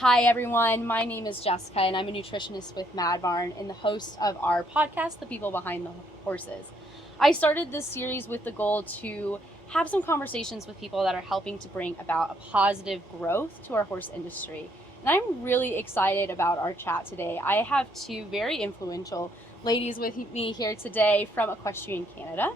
Hi everyone, my name is Jessica and I'm a nutritionist with Mad Barn and the host of our podcast, The People Behind the Horses. I started this series with the goal to have some conversations with people that are helping to bring about a positive growth to our horse industry. And I'm really excited about our chat today. I have two very influential ladies with me here today from Equestrian Canada.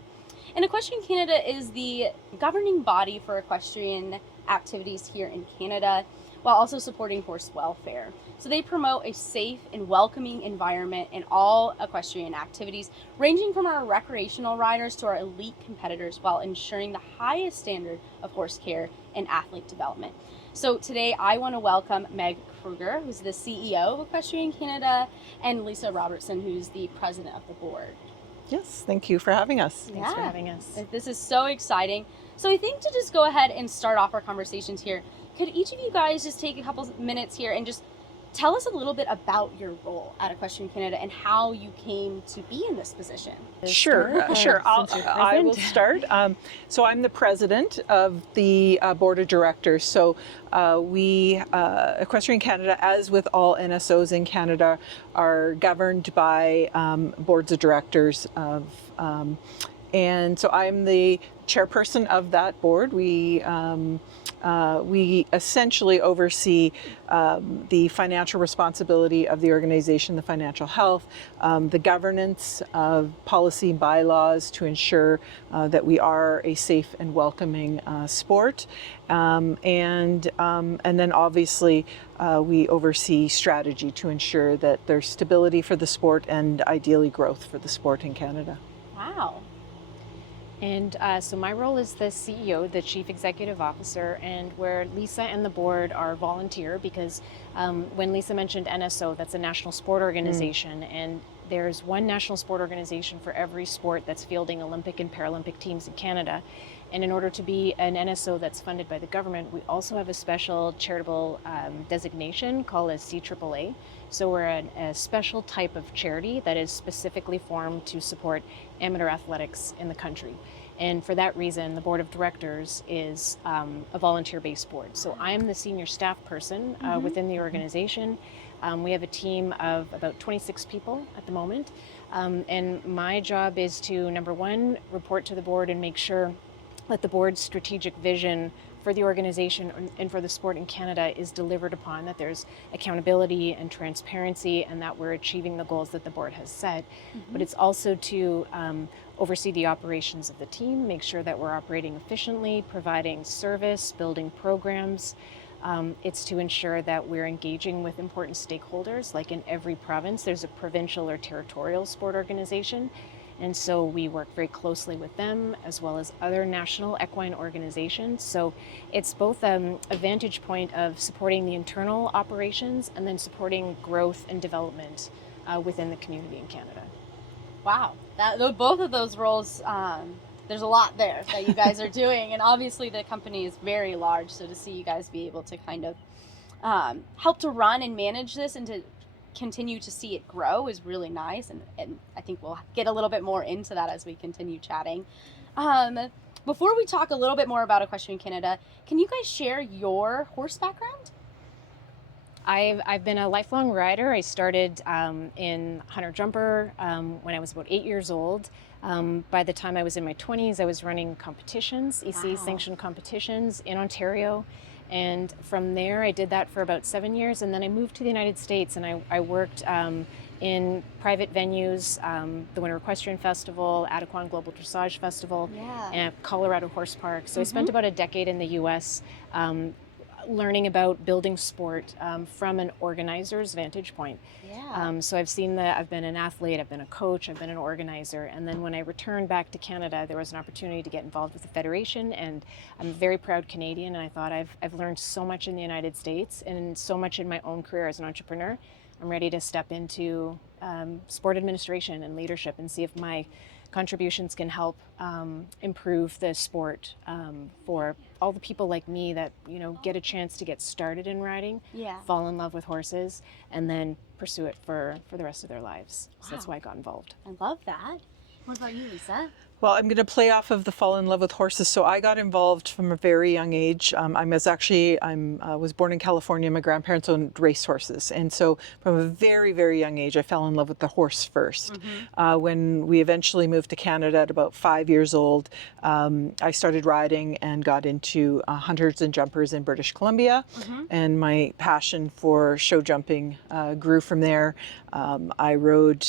And Equestrian Canada is the governing body for equestrian activities here in Canada, while also supporting horse welfare. So they promote a safe and welcoming environment in all equestrian activities, ranging from our recreational riders to our elite competitors, while ensuring the highest standard of horse care and athlete development. So today I want to welcome Meg Krueger, who's the CEO of Equestrian Canada, and Lisa Robertson, who's the president of the board. Yes, thank you for having us. Thanks for having us. This is so exciting. So I think to just go ahead and start off our conversations here, could each of you guys just take a couple minutes here and just tell us a little bit about your role at Equestrian Canada and how you came to be in this position? Sure. I will start. So I'm the president of the board of directors. So we, Equestrian Canada, as with all NSOs in Canada, are governed by boards of directors of, and so I'm the chairperson of that board. We essentially oversee the financial responsibility of the organization, the financial health, the governance of policy bylaws to ensure that we are a safe and welcoming sport, and then obviously we oversee strategy to ensure that there's stability for the sport and ideally growth for the sport in Canada. Wow. And so my role is the CEO, the Chief Executive Officer, and where Lisa and the board are volunteer because when Lisa mentioned NSO, that's a national sport organization, and there's one national sport organization for every sport that's fielding Olympic and Paralympic teams in Canada. And in order to be an NSO that's funded by the government, we also have a special charitable designation called a CAAA. So we're a special type of charity that is specifically formed to support amateur athletics in the country. And for that reason, the board of directors is a volunteer-based board. So I'm the senior staff person within the organization. We have a team of about 26 people at the moment. And my job is to, number one, report to the board and make sure that the board's strategic vision for the organization and for the sport in Canada is delivered upon, that there's accountability and transparency, and that we're achieving the goals that the board has set. But it's also to oversee the operations of the team, make sure that we're operating efficiently, providing service, building programs. It's to ensure that we're engaging with important stakeholders. Like in every province, there's a provincial or territorial sport organization. And so we work very closely with them as well as other national equine organizations. So it's both a vantage point of supporting the internal operations and then supporting growth and development within the community in Canada. Wow. Both of those roles, there's a lot there that you guys are doing. And obviously the company is very large. So to see you guys be able to kind of help to run and manage this and to continue to see it grow is really nice, and I think we'll get a little bit more into that as we continue chatting. Before we talk a little bit more about Equestrian Canada, can you guys share your horse background? I've been a lifelong rider. I started in hunter jumper when I was about 8 years old. By the time I was in my 20s, I was running competitions, EC sanctioned competitions in Ontario. And from there, I did that for about 7 years, and then I moved to the United States, and I worked in private venues, the Winter Equestrian Festival, Equine Global Dressage Festival, and Colorado Horse Park. So I spent about a decade in the U.S. Learning about building sport from an organizer's vantage point. So I've been an athlete, I've been a coach, I've been an organizer, and then when I returned back to Canada, there was an opportunity to get involved with the federation, and I'm a very proud Canadian, and I thought I've learned so much in the United States and so much in my own career as an entrepreneur. I'm ready to step into sport administration and leadership and see if my contributions can help improve the sport for all the people like me that get a chance to get started in riding, fall in love with horses, and then pursue it for the rest of their lives. So that's why I got involved. I love that. What about you, Lisa? Well, I'm going to play off of the fall in love with horses. So I got involved from a very young age. I was born in California. My grandparents owned racehorses, and so from a very, very young age, I fell in love with the horse first. When we eventually moved to Canada at about 5 years old, I started riding and got into hunters and jumpers in British Columbia, and my passion for show jumping grew from there. I rode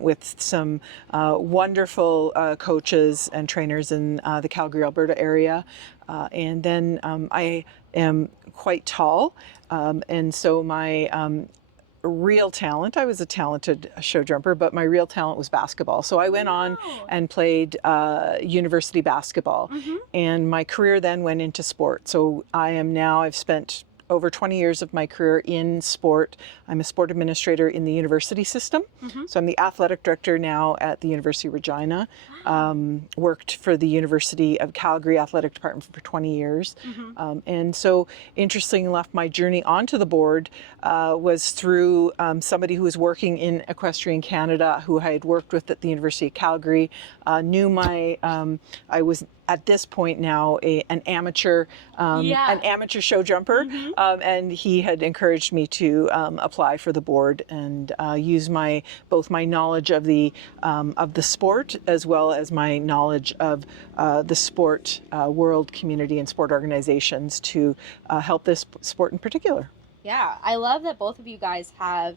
with some wonderful coaches and trainers in the Calgary, Alberta area. And then I am quite tall. And so my real talent, I was a talented show jumper, but my real talent was basketball. So I went on and played university basketball. And my career then went into sport. So I've spent over 20 years of my career in sport. I'm a sport administrator in the university system. So I'm the athletic director now at the University of Regina. Worked for the University of Calgary Athletic Department for 20 years. And so interestingly enough, my journey onto the board was through somebody who was working in Equestrian Canada, who I had worked with at the University of Calgary, I was at this point now an amateur show jumper, and he had encouraged me to apply for the board and use both my knowledge of the sport as well as my knowledge of the sport world community and sport organizations to help this sport in particular. Yeah, I love that both of you guys have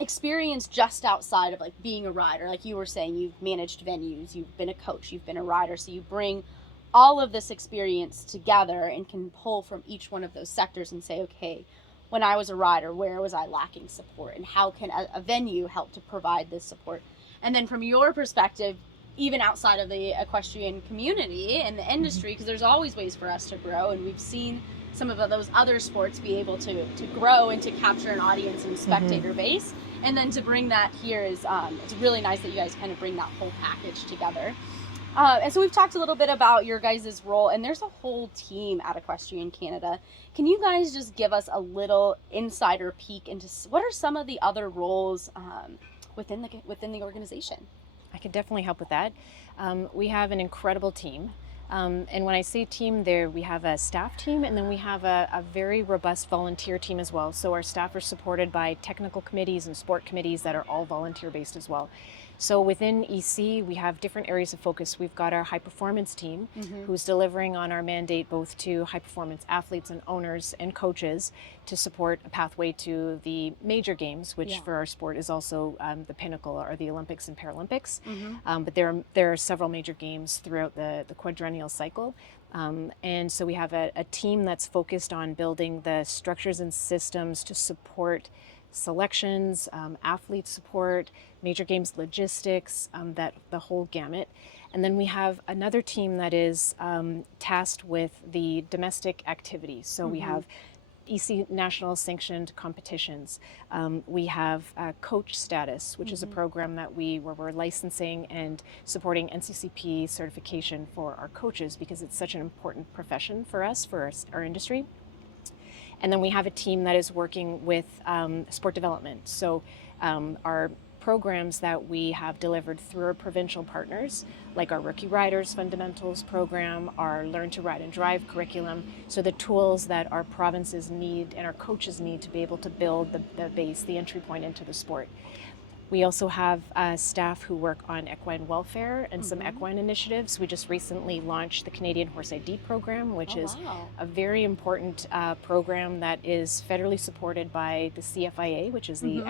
experience just outside of like being a rider. Like you were saying, you've managed venues, you've been a coach, you've been a rider, so you bring all of this experience together and can pull from each one of those sectors and say, okay, when I was a rider, where was I lacking support, and how can a venue help to provide this support? And then from your perspective, even outside of the equestrian community and the industry, because there's always ways for us to grow, and we've seen some of those other sports be able to grow and to capture an audience and spectator base, and then to bring that here is it's really nice that you guys kind of bring that whole package together. And so we've talked a little bit about your guys' role, and there's a whole team at Equestrian Canada. Can you guys just give us a little insider peek into what are some of the other roles within the organization? I could definitely help with that. We have an incredible team. And when I say team there, we have a staff team, and then we have a very robust volunteer team as well. So our staff are supported by technical committees and sport committees that are all volunteer-based as well. So within EC, we have different areas of focus. We've got our high performance team, who's delivering on our mandate both to high performance athletes and owners and coaches to support a pathway to the major games, which for our sport is also the pinnacle, or the Olympics and Paralympics. But there are several major games throughout the quadrennial cycle. And so we have a team that's focused on building the structures and systems to support selections, athlete support, major games logistics, that the whole gamut. And then we have another team that is tasked with the domestic activities. So we have EC national sanctioned competitions. We have coach status, which is a program that where we're licensing and supporting NCCP certification for our coaches, because it's such an important profession for us, for our industry. And then we have a team that is working with sport development. So our programs that we have delivered through our provincial partners, like our Rookie Riders Fundamentals program, our Learn to Ride and Drive curriculum. So the tools that our provinces need and our coaches need to be able to build the base, the entry point into the sport. We also have staff who work on equine welfare and some equine initiatives. We just recently launched the Canadian Horse ID program, which is a very important program that is federally supported by the CFIA, which is the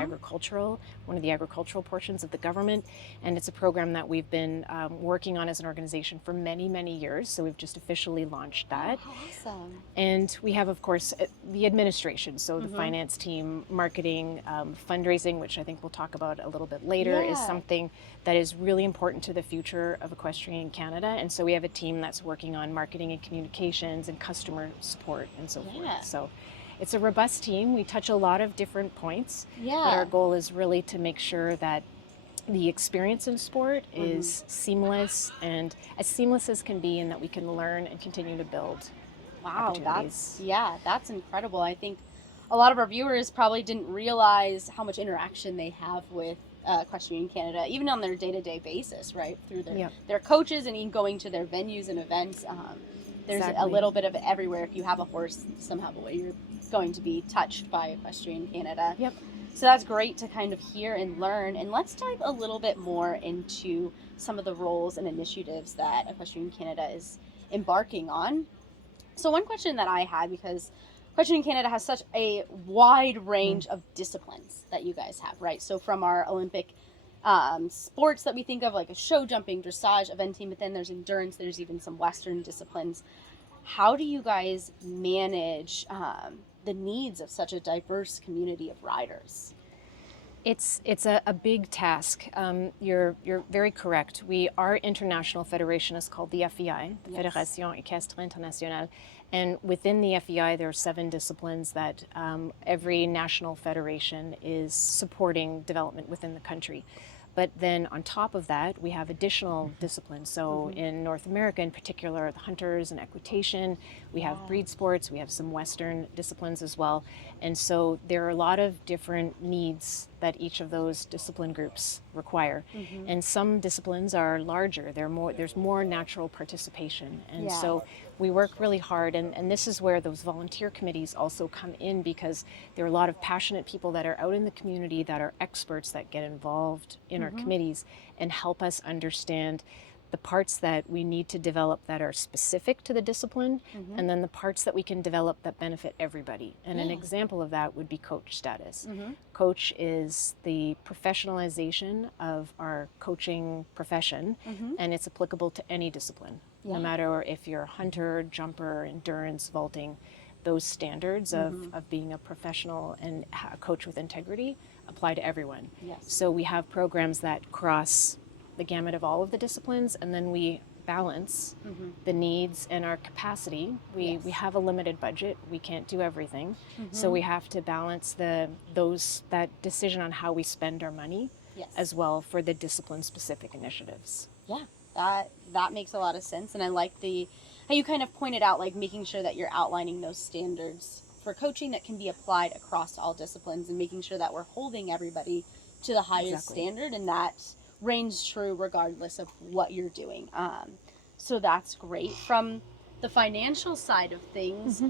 one of the agricultural portions of the government. And it's a program that we've been working on as an organization for many, many years. So we've just officially launched that. Oh, awesome. And we have, of course, the administration. So the finance team, marketing, fundraising, which I think we'll talk about a little bit later, is something that is really important to the future of Equestrian Canada. And so we have a team that's working on marketing and communications and customer support and so forth. So it's a robust team. We touch a lot of different points, but our goal is really to make sure that the experience in sport is seamless, and as seamless as can be, and that we can learn and continue to build opportunities. That's incredible. I think a lot of our viewers probably didn't realize how much interaction they have with Equestrian Canada, even on their day-to-day basis, right? Through their, Yep. their coaches and even going to their venues and events. There's a Exactly. little bit of it everywhere. If you have a horse, somehow you're going to be touched by Equestrian Canada. Yep. So that's great to kind of hear and learn. And let's dive a little bit more into some of the roles and initiatives that Equestrian Canada is embarking on. So one question that I had, because Equestrian Canada has such a wide range of disciplines that you guys have, right? So from our Olympic sports that we think of, like a show jumping, dressage, eventing, but then there's endurance, there's even some Western disciplines. How do you guys manage the needs of such a diverse community of riders? It's a big task. You're very correct. Our international federation is called the FEI, the Fédération Equestre Internationale, and within the FEI there are 7 disciplines that every national federation is supporting development within the country. But then on top of that, we have additional disciplines. So in North America in particular, the hunters and equitation, we have breed sports, we have some Western disciplines as well. And so there are a lot of different needs that each of those discipline groups require. And some disciplines are larger, there's more natural participation. And so we work really hard, and this is where those volunteer committees also come in, because there are a lot of passionate people that are out in the community that are experts that get involved in our committees and help us understand the parts that we need to develop that are specific to the discipline, and then the parts that we can develop that benefit everybody. And an example of that would be coach status. Coach is the professionalization of our coaching profession, and it's applicable to any discipline. No matter if you're a hunter, jumper, endurance, vaulting, those standards of being a professional and a coach with integrity apply to everyone. So we have programs that cross the gamut of all of the disciplines, and then we balance the needs and our capacity. We have a limited budget. We can't do everything. So we have to balance that decision on how we spend our money as well for the discipline-specific initiatives. Yeah, that makes a lot of sense. And I like how you kind of pointed out, like making sure that you're outlining those standards for coaching that can be applied across all disciplines, and making sure that we're holding everybody to the highest standard, and that reigns true regardless of what you're doing. So that's great. From the financial side of things,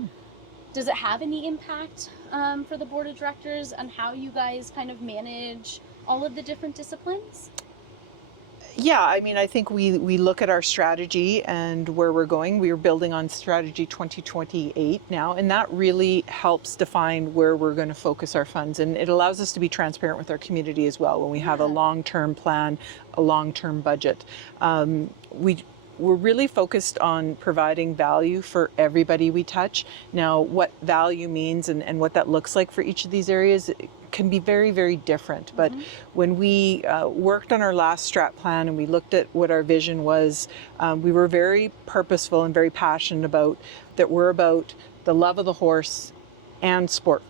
does it have any impact for the board of directors on how you guys kind of manage all of the different disciplines? Yeah, I mean, I think we look at our strategy and where we're going. We are building on strategy 2028 now, and that really helps define where we're going to focus our funds. And it allows us to be transparent with our community as well when we have a long-term plan, a long-term budget. We're really focused on providing value for everybody we touch. Now, what value means and what that looks like for each of these areas can be very, very different. But when we worked on our last strat plan and we looked at what our vision was, we were very purposeful and very passionate about that we're about the love of the horse and sport.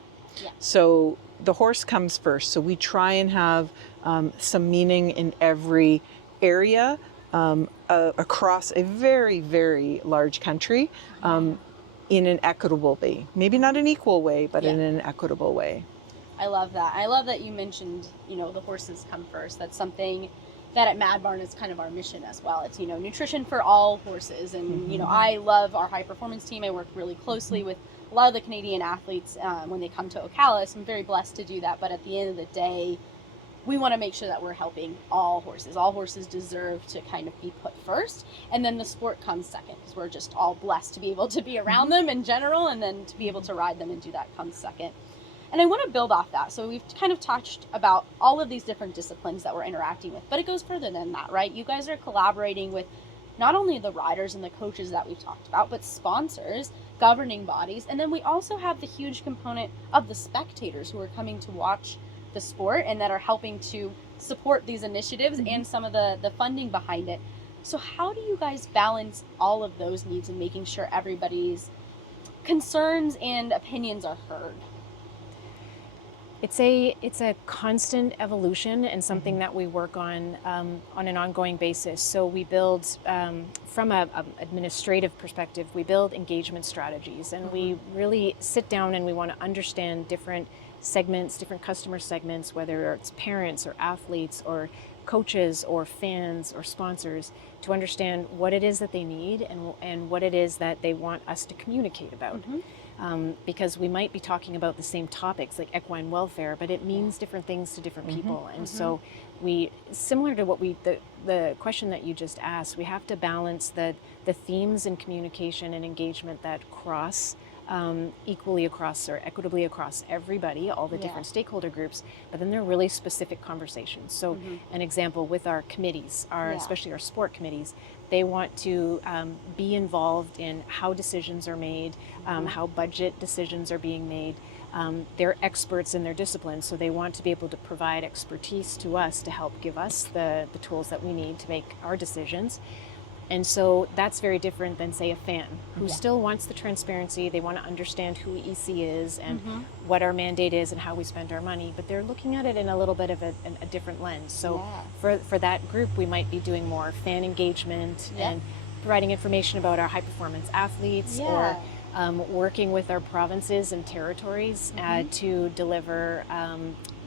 So the horse comes first. So we try and have some meaning in every area across a very, very large country in an equitable way. Maybe not an equal way, but in an equitable way. I love that. I love that you mentioned, the horses come first. That's something that at Mad Barn is kind of our mission as well. It's, nutrition for all horses. And, I love our high performance team. I work really closely with a lot of the Canadian athletes when they come to Ocala. So I'm very blessed to do that. But at the end of the day, we want to make sure that we're helping all horses. All horses deserve to kind of be put first. And then the sport comes second, because we're just all blessed to be able to be around them in general. And then to be able to ride them and do that comes second. And I want to build off that. So we've kind of touched about all of these different disciplines that we're interacting with, but it goes further than that, right? You guys are collaborating with not only the riders and the coaches that we've talked about, but sponsors, governing bodies. And then we also have the huge component of the spectators who are coming to watch the sport and that are helping to support these initiatives and some of the funding behind it. So how do you guys balance all of those needs and making sure everybody's concerns and opinions are heard? It's a constant evolution and something that we work on an ongoing basis. So we build, from an administrative perspective, we build engagement strategies, and we really sit down and we want to understand different segments, different customer segments, whether it's parents or athletes or coaches or fans or sponsors, to understand what it is that they need and what it is that they want us to communicate about. Because we might be talking about the same topics like equine welfare, but it means different things to different people. And so similar to what the question that you just asked, we have to balance the themes and communication and engagement that cross equally across or equitably across everybody, all the different stakeholder groups, but then they're really specific conversations. So an example with our committees, especially our sport committees, they want to be involved in how decisions are made, how budget decisions are being made. They're experts in their discipline, so they want to be able to provide expertise to us to help give us the tools that we need to make our decisions. And so that's very different than, say, a fan who still wants the transparency. They want to understand who EC is and what our mandate is and how we spend our money, but they're looking at it in a little bit of a different lens. So for that group, we might be doing more fan engagement and providing information about our high performance athletes or working with our provinces and territories to deliver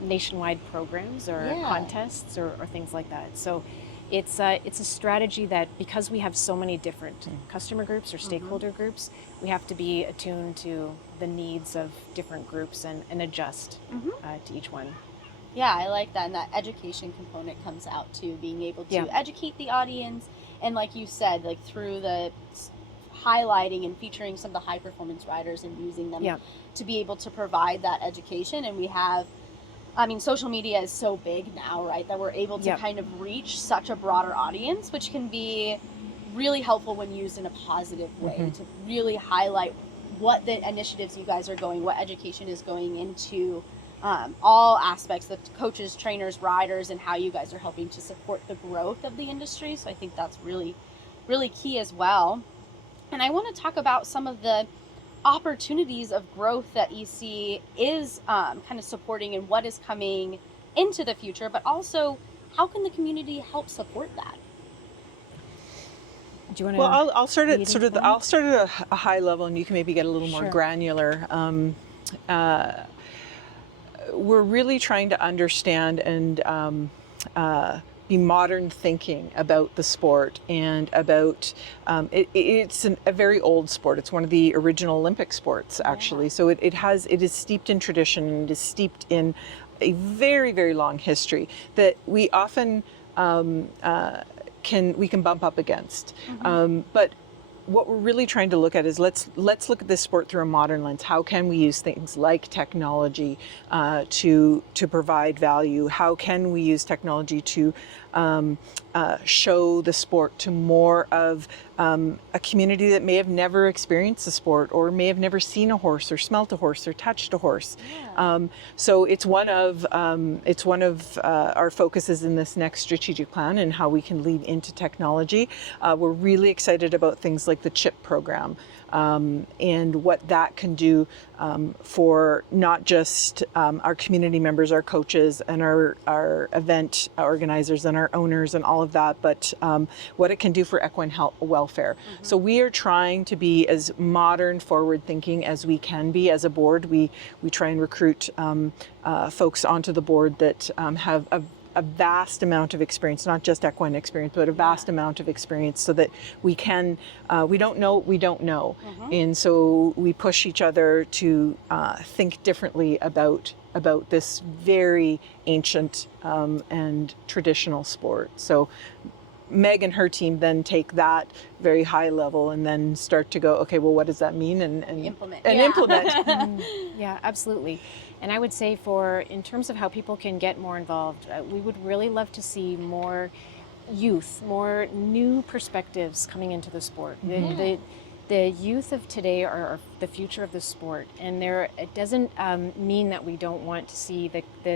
nationwide programs or contests or things like that. So it's a strategy that, because we have so many different customer groups or stakeholder groups, we have to be attuned to the needs of different groups and adjust to each one. Yeah, I like that. And that education component comes out too, being able to educate the audience. And like you said, like through the highlighting and featuring some of the high performance riders and using them to be able to provide that education. And we have, I mean, social media is so big now, right, that we're able to kind of reach such a broader audience, which can be really helpful when used in a positive way to really highlight what the initiatives you guys are going, what education is going into all aspects, the coaches, trainers, riders, and how you guys are helping to support the growth of the industry. So I think that's really, really key as well. And I want to talk about some of the opportunities of growth that EC is kind of supporting and what is coming into the future, but also how can the community help support that? Do you want to? Well, I'll start at I'll start at a high level, and you can maybe get a little more granular. We're really trying to understand and be modern thinking about the sport and about it's a very old sport. It's one of the original Olympic sports, actually. So it is steeped in tradition, and it is steeped in a very, very long history that we often can bump up against. But what we're really trying to look at is let's look at this sport through a modern lens. How can we use things like technology to provide value? How can we use technology to show the sport to more of a community that may have never experienced the sport, or may have never seen a horse, or smelt a horse, or touched a horse? So it's one of our focuses in this next strategic plan, and how we can lead into technology. We're really excited about things like the CHIP program, and what that can do for not just our community members, our coaches, and our event organizers, and our owners, and all of that, but what it can do for equine health welfare. So we are trying to be as modern, forward thinking as we can be as a board. We try and recruit folks onto the board that have a vast amount of experience, not just equine experience, but a vast amount of experience, so that we can, we don't know what we don't know. And so we push each other to think differently about this very ancient and traditional sport. So Meg and her team then take that very high level and then start to go, okay, well, what does that mean? And implement. Yeah, absolutely. And I would say, in terms of how people can get more involved, we would really love to see more youth, more new perspectives coming into the sport. The youth of today are the future of the sport, and it doesn't mean that we don't want to see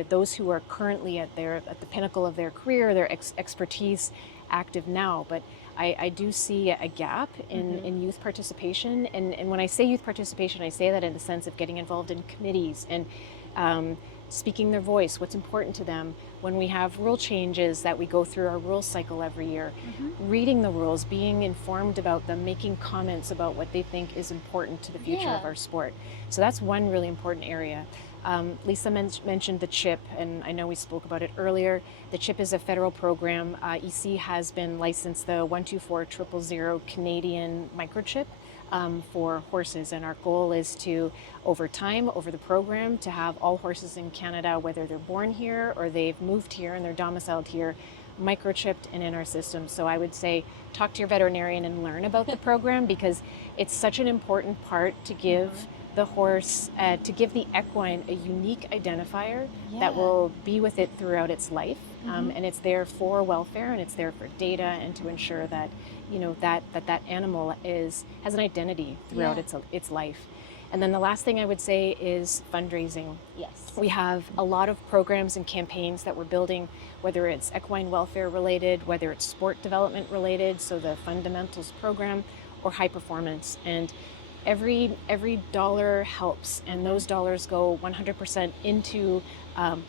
those who are currently at the pinnacle of their career, their expertise, active now. But I do see a gap in youth participation, and when I say youth participation, I say that in the sense of getting involved in committees and speaking their voice, what's important to them. When we have rule changes that we go through our rule cycle every year, reading the rules, being informed about them, making comments about what they think is important to the future of our sport. So that's one really important area. Lisa mentioned the CHIP, and I know we spoke about it earlier. The CHIP is a federal program. EC has been licensed the 124000 Canadian microchip for horses, and our goal is to, over time, over the program, to have all horses in Canada, whether they're born here or they've moved here and they're domiciled here, microchipped and in our system. So I would say talk to your veterinarian and learn about the program, because it's such an important part to give the horse, to give the equine a unique identifier that will be with it throughout its life. And it's there for welfare, and it's there for data, and to ensure that that animal has an identity throughout its life. And then the last thing I would say is fundraising. Yes. We have a lot of programs and campaigns that we're building, whether it's equine welfare related, whether it's sport development related, so the fundamentals program, or high performance. And every dollar helps, and those dollars go 100% into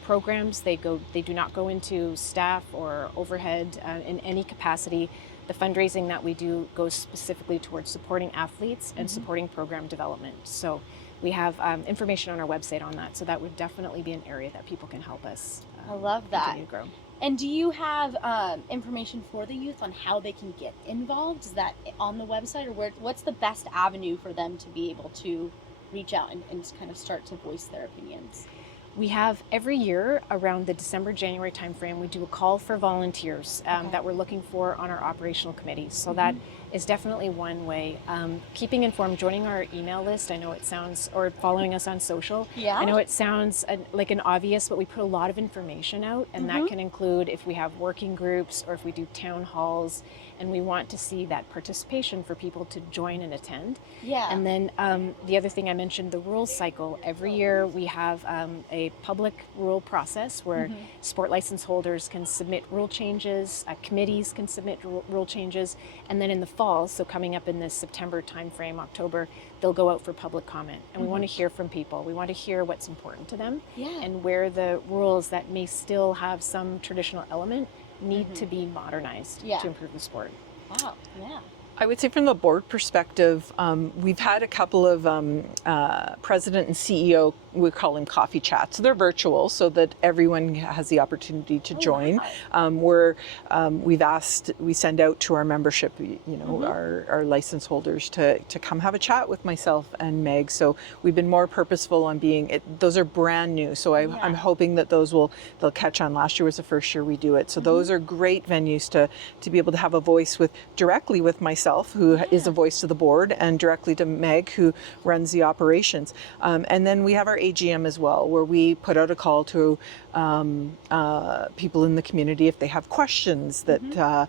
programs. They do not go into staff or overhead in any capacity. The fundraising that we do goes specifically towards supporting athletes and supporting program development. So we have information on our website on that. So that would definitely be an area that people can help us. I love that. Continue to grow. And do you have information for the youth on how they can get involved? Is that on the website, or what's the best avenue for them to be able to reach out and kind of start to voice their opinions? We have every year around the December-January timeframe, we do a call for volunteers that we're looking for on our operational committee. So that is definitely one way. Keeping informed, joining our email list. I know it sounds, or following us on social. Yeah. I know it sounds like an obvious, but we put a lot of information out, and that can include if we have working groups or if we do town halls, and we want to see that participation for people to join and attend. Yeah. And then the other thing I mentioned, the rules cycle. Every year we have a public rule process where sport license holders can submit rule changes, committees can submit rule changes, and then in the fall, so coming up in this September timeframe, October, they'll go out for public comment. And we want to hear from people. We want to hear what's important to them, and where the rules that may still have some traditional element need to be modernized to improve the sport. Wow. Yeah. I would say from the board perspective, we've had a couple of president and CEO, we call them coffee chats. They're virtual so that everyone has the opportunity to join. We send out to our membership, our license holders to come have a chat with myself and Meg. So we've been more purposeful on those are brand new. So I'm hoping that they'll catch on. Last year was the first year we do it. So those are great venues to be able to have a voice directly with myself, who is a voice to the board, and directly to Meg, who runs the operations. And then we have our AGM as well, where we put out a call to people in the community if they have questions that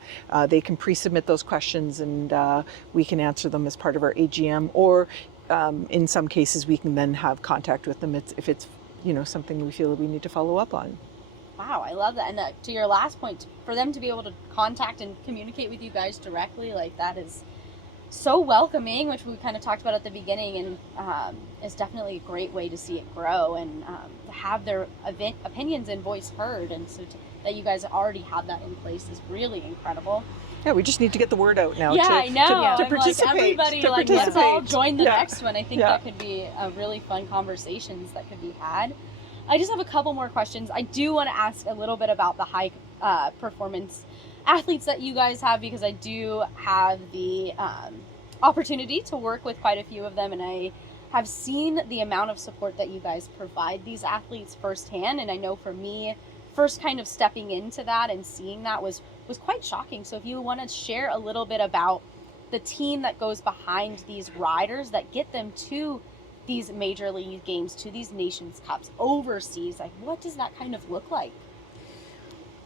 they can pre-submit those questions, and we can answer them as part of our AGM, or in some cases we can then have contact with them if it's something we feel that we need to follow up on. Wow, I love that. And to your last point, for them to be able to contact and communicate with you guys directly, like, that is so welcoming, which we kind of talked about at the beginning, and is definitely a great way to see it grow, and to have their opinions and voice heard, and so that you guys already have that in place is really incredible. Yeah, we just need to get the word out now. Yeah, I know. To participate. Like, everybody, let's all join the next one. I think that could be a really fun conversations that could be had. I just have a couple more questions. I do want to ask a little bit about the high performance athletes that you guys have, because I do have the opportunity to work with quite a few of them, and I have seen the amount of support that you guys provide these athletes firsthand. And I know for me, first kind of stepping into that and seeing that was quite shocking. So if you want to share a little bit about the team that goes behind these riders that get them to these major league games, to these Nations Cups overseas, like, what does that kind of look like?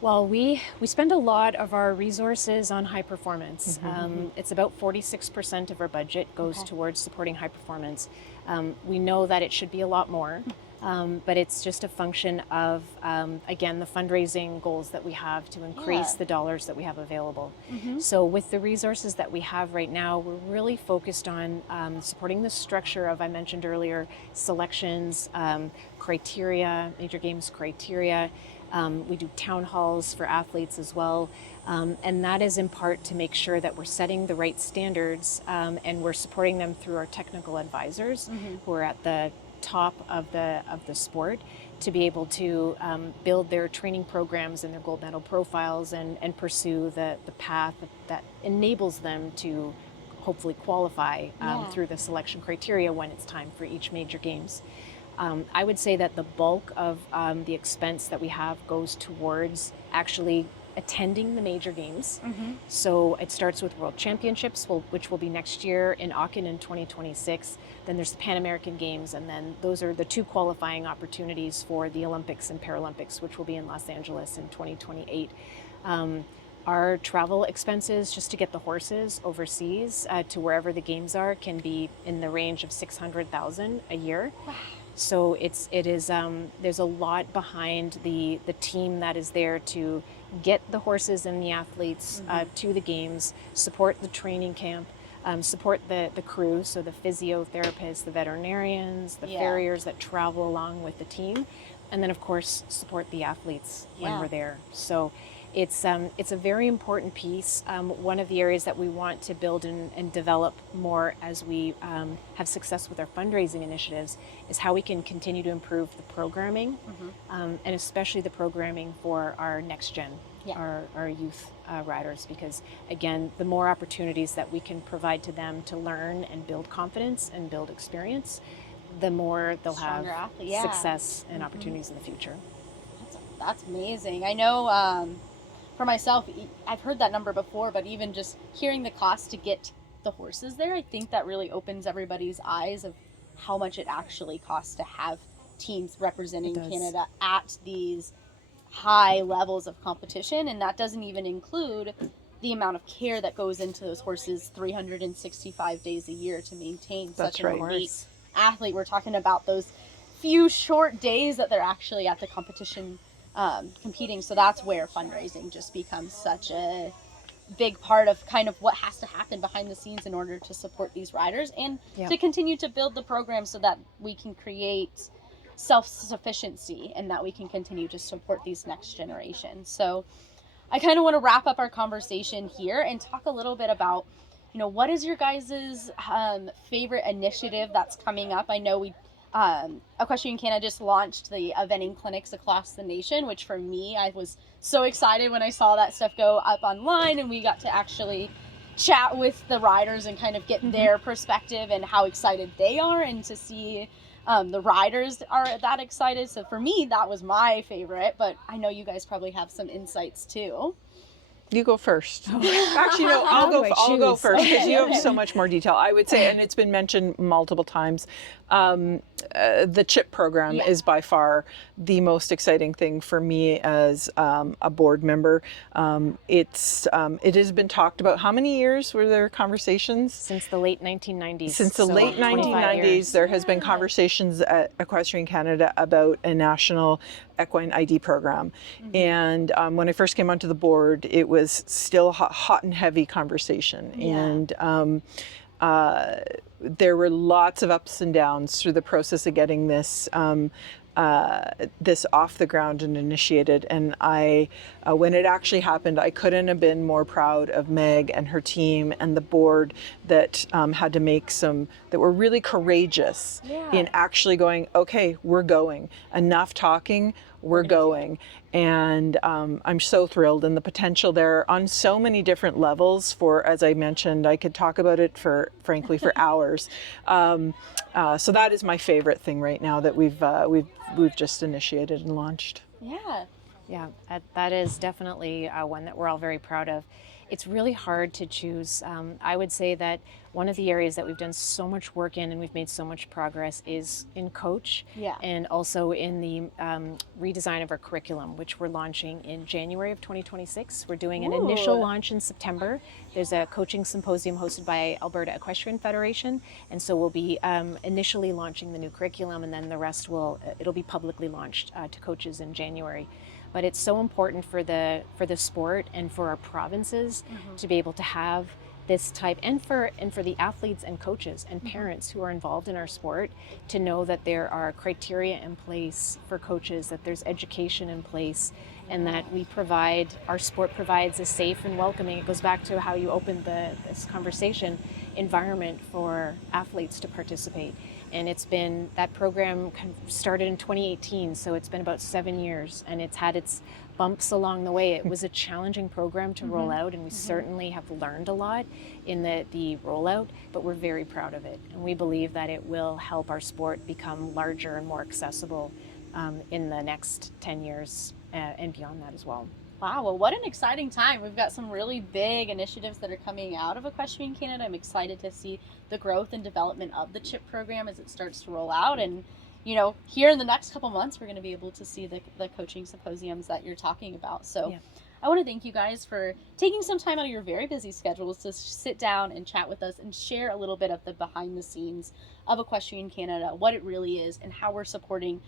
Well, we spend a lot of our resources on high performance. It's about 46% of our budget goes towards supporting high performance. We know that it should be a lot more, but it's just a function of, again, the fundraising goals that we have to increase the dollars that we have available. So with the resources that we have right now, we're really focused on supporting the structure of, I mentioned earlier, selections, criteria, major games criteria. We do town halls for athletes as well. And that is in part to make sure that we're setting the right standards, and we're supporting them through our technical advisors who are at the top of the sport to be able to build their training programs and their gold medal profiles and pursue the path that enables them to hopefully qualify through the selection criteria when it's time for each major games. I would say that the bulk of the expense that we have goes towards actually attending the major games. So it starts with World Championships, which will be next year in Aachen in 2026. Then there's the Pan American Games, and then those are the 2 qualifying opportunities for the Olympics and Paralympics, which will be in Los Angeles in 2028. Our travel expenses just to get the horses overseas to wherever the games are can be in the range of $600,000 a year. Wow. So it is there's a lot behind the team that is there to get the horses and the athletes to the games, support the training camp, support the crew, so the physiotherapists, the veterinarians, the farriers that travel along with the team, and then of course support the athletes when we're there. So it's a very important piece. One of the areas that we want to build and develop more as we have success with our fundraising initiatives is how we can continue to improve the programming, and especially the programming for our next gen, our youth riders, because again, the more opportunities that we can provide to them to learn and build confidence and build experience, the more they'll Stronger have athlete, success and opportunities in the future. That's amazing. I know for myself, I've heard that number before, but even just hearing the cost to get the horses there, I think that really opens everybody's eyes of how much it actually costs to have teams representing Canada at these high levels of competition. And that doesn't even include the amount of care that goes into those horses 365 days a year to maintain such an elite athlete. We're talking about those few short days that they're actually at the competition competing. So that's where fundraising just becomes such a big part of kind of what has to happen behind the scenes in order to support these riders and to continue to build the program so that we can create self-sufficiency and that we can continue to support these next generations. So I kind of want to wrap up our conversation here and talk a little bit about, you know, what is your guys' favorite initiative that's coming up? I know Equestrian Canada just launched the eventing clinics across the nation, which for me, I was so excited when I saw that stuff go up online and we got to actually chat with the riders and kind of get their perspective and how excited they are, and to see the riders are that excited. So for me, that was my favorite, but I know you guys probably have some insights too. You go first. Actually, no, I'll go first because you have so much more detail. I would say, and it's been mentioned multiple times, the CHIP program is by far the most exciting thing for me as a board member. It has been talked about. How many years were there conversations? Since the late 1990s. Since the late 1990s, there has been conversations at Equestrian Canada about a national equine ID program. And when I first came onto the board, it was still hot and heavy conversation. And there were lots of ups and downs through the process of getting this this off the ground and initiated. And when it actually happened, I couldn't have been more proud of Meg and her team and the board that had to make that were really courageous in actually going, okay, we're going. Enough talking, we're going. And I'm so thrilled, and the potential there on so many different levels for, as I mentioned, I could talk about it frankly for hours. So that is my favorite thing right now that we've just initiated and launched. Yeah, that is definitely one that we're all very proud of. It's really hard to choose. I would say that one of the areas that we've done so much work in and we've made so much progress is in coach, and also in the redesign of our curriculum, which we're launching in January of 2026. We're doing an initial launch in September. There's a coaching symposium hosted by Alberta Equestrian Federation, and so we'll be initially launching the new curriculum, and then the rest it'll be publicly launched to coaches in January. But it's so important for the sport and for our provinces to be able to have this type, and for the athletes and coaches and parents who are involved in our sport, to know that there are criteria in place for coaches, that there's education in place, and that our sport provides a safe and welcoming, it goes back to how you opened this conversation, environment for athletes to participate. And that program started in 2018, so it's been about 7 years, and it's had its bumps along the way. It was a challenging program to roll out, and we certainly have learned a lot in the rollout, but we're very proud of it. And we believe that it will help our sport become larger and more accessible in the next 10 years and beyond that as well. Wow, well, what an exciting time. We've got some really big initiatives that are coming out of Equestrian Canada. I'm excited to see the growth and development of the CHIP program as it starts to roll out. And, here in the next couple months, we're going to be able to see the coaching symposiums that you're talking about. So yeah. I want to thank you guys for taking some time out of your very busy schedules to sit down and chat with us and share a little bit of the behind the scenes of Equestrian Canada, what it really is, and how we're supporting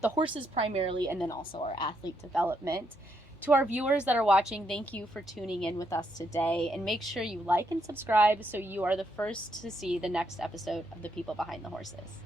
the horses primarily, and then also our athlete development. To our viewers that are watching, thank you for tuning in with us today, and make sure you like and subscribe so you are the first to see the next episode of The People Behind the Horses.